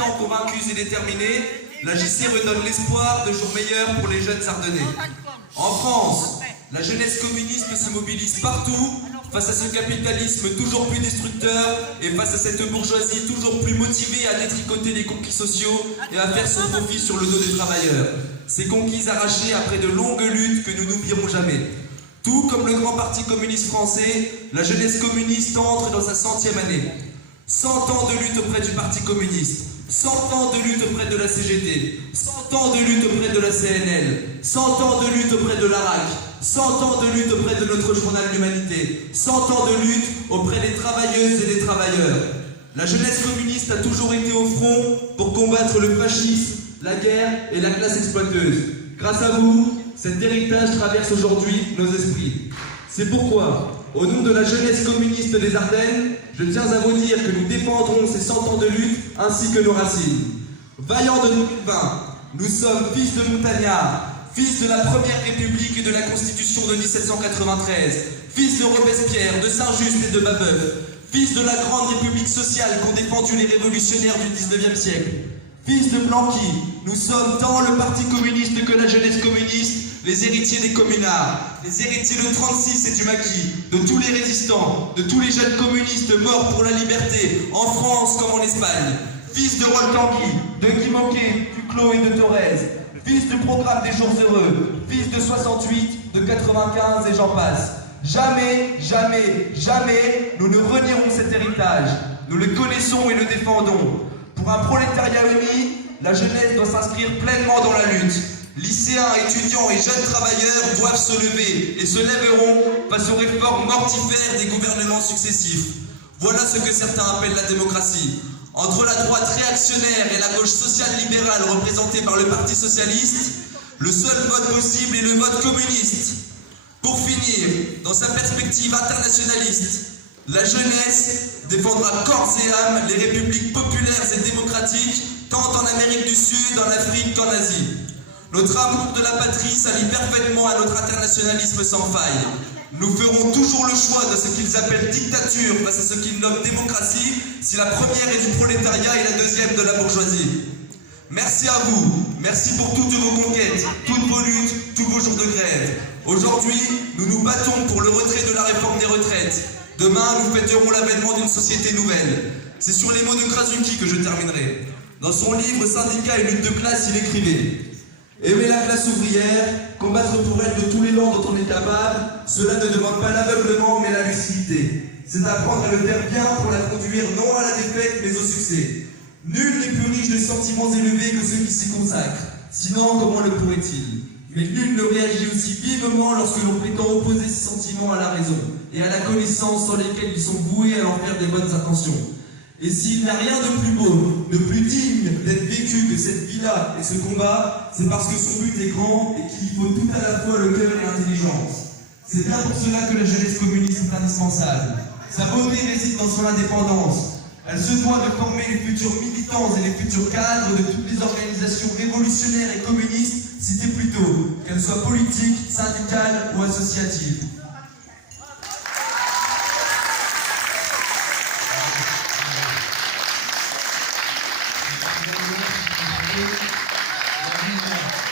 militants convaincus et déterminés, la JC redonne l'espoir de jours meilleurs pour les jeunes Ardennais. En France, la jeunesse communiste se mobilise partout face à ce capitalisme toujours plus destructeur et face à cette bourgeoisie toujours plus motivée à détricoter les conquis sociaux et à faire son profit sur le dos des travailleurs. Ces conquis arrachés après de longues luttes que nous n'oublierons jamais. Tout comme le grand parti communiste français, la jeunesse communiste entre dans sa 100e année. 100 ans de lutte auprès du parti communiste, 100 ans de lutte auprès de la CGT, 100 ans de lutte auprès de la CNL, 100 ans de lutte auprès de l'ARAC, 100 ans de lutte auprès de notre journal L'Humanité, 100 ans de lutte auprès des travailleuses et des travailleurs. La jeunesse communiste a toujours été au front pour combattre le fascisme, la guerre et la classe exploiteuse. Grâce à vous, cet héritage traverse aujourd'hui nos esprits. C'est pourquoi, au nom de la jeunesse communiste des Ardennes, je tiens à vous dire que nous défendrons ces 100 ans de lutte ainsi que nos racines. Vaillants de 2020, nous sommes fils de montagnards, fils de la Première République et de la Constitution de 1793, fils de Robespierre, de Saint-Just et de Babeuf, fils de la grande République sociale qu'ont défendu les révolutionnaires du 19e siècle, fils de Blanqui, nous sommes tant le Parti communiste que la jeunesse communiste, les héritiers des communards, les héritiers de 36 et du maquis, de tous les résistants, de tous les jeunes communistes morts pour la liberté, en France comme en Espagne, fils de Roll Tanguy, de Guy Moquet, Duclos et de Thorez, fils du programme des jours heureux, fils de 68, de 95 et j'en passe. Jamais, jamais, jamais, nous ne renierons cet héritage. Nous le connaissons et le défendons. Pour un prolétariat uni, la jeunesse doit s'inscrire pleinement dans la lutte. Lycéens, étudiants et jeunes travailleurs doivent se lever et se lèveront face aux réformes mortifères des gouvernements successifs. Voilà ce que certains appellent la démocratie. Entre la droite réactionnaire et la gauche sociale-libérale représentée par le Parti socialiste, le seul vote possible est le vote communiste. Pour finir, dans sa perspective internationaliste, la jeunesse défendra corps et âme les républiques populaires et démocratiques, tant en Amérique du Sud, en Afrique qu'en Asie. Notre amour de la patrie s'allie parfaitement à notre internationalisme sans faille. Nous ferons toujours le choix de ce qu'ils appellent dictature face à ce qu'ils nomment démocratie, si la première est du prolétariat et la deuxième de la bourgeoisie. Merci à vous, merci pour toutes vos conquêtes, toutes vos luttes, tous vos jours de grève. Aujourd'hui, nous nous battons pour le retrait de la réforme des retraites. Demain, nous fêterons l'avènement d'une société nouvelle. C'est sur les mots de Krasuki que je terminerai. Dans son livre Syndicats et lutte de classe, il écrivait: aimer la classe ouvrière, combattre pour elle de tous les lands dont on est capable, cela ne demande pas l'aveuglement mais la lucidité. C'est apprendre à le faire bien pour la conduire non à la défaite mais au succès. Nul n'est plus riche de sentiments élevés que ceux qui s'y consacrent. Sinon, comment le pourrait-il? Mais nul ne réagit aussi vivement lorsque l'on prétend opposer ses sentiments à la raison et à la connaissance sans lesquels ils sont voués à leur faire des bonnes intentions. Et s'il n'y a rien de plus beau, de plus digne d'être vécu que cette vie-là et ce combat, c'est parce que son but est grand et qu'il faut tout à la fois le cœur et l'intelligence. C'est bien pour cela que la jeunesse communiste est indispensable. Sa beauté réside dans son indépendance. Elle se doit de former les futurs militants et les futurs cadres de toutes les organisations révolutionnaires et communistes citées plus tôt, qu'elles soient politiques, syndicales ou associatives. Thank you.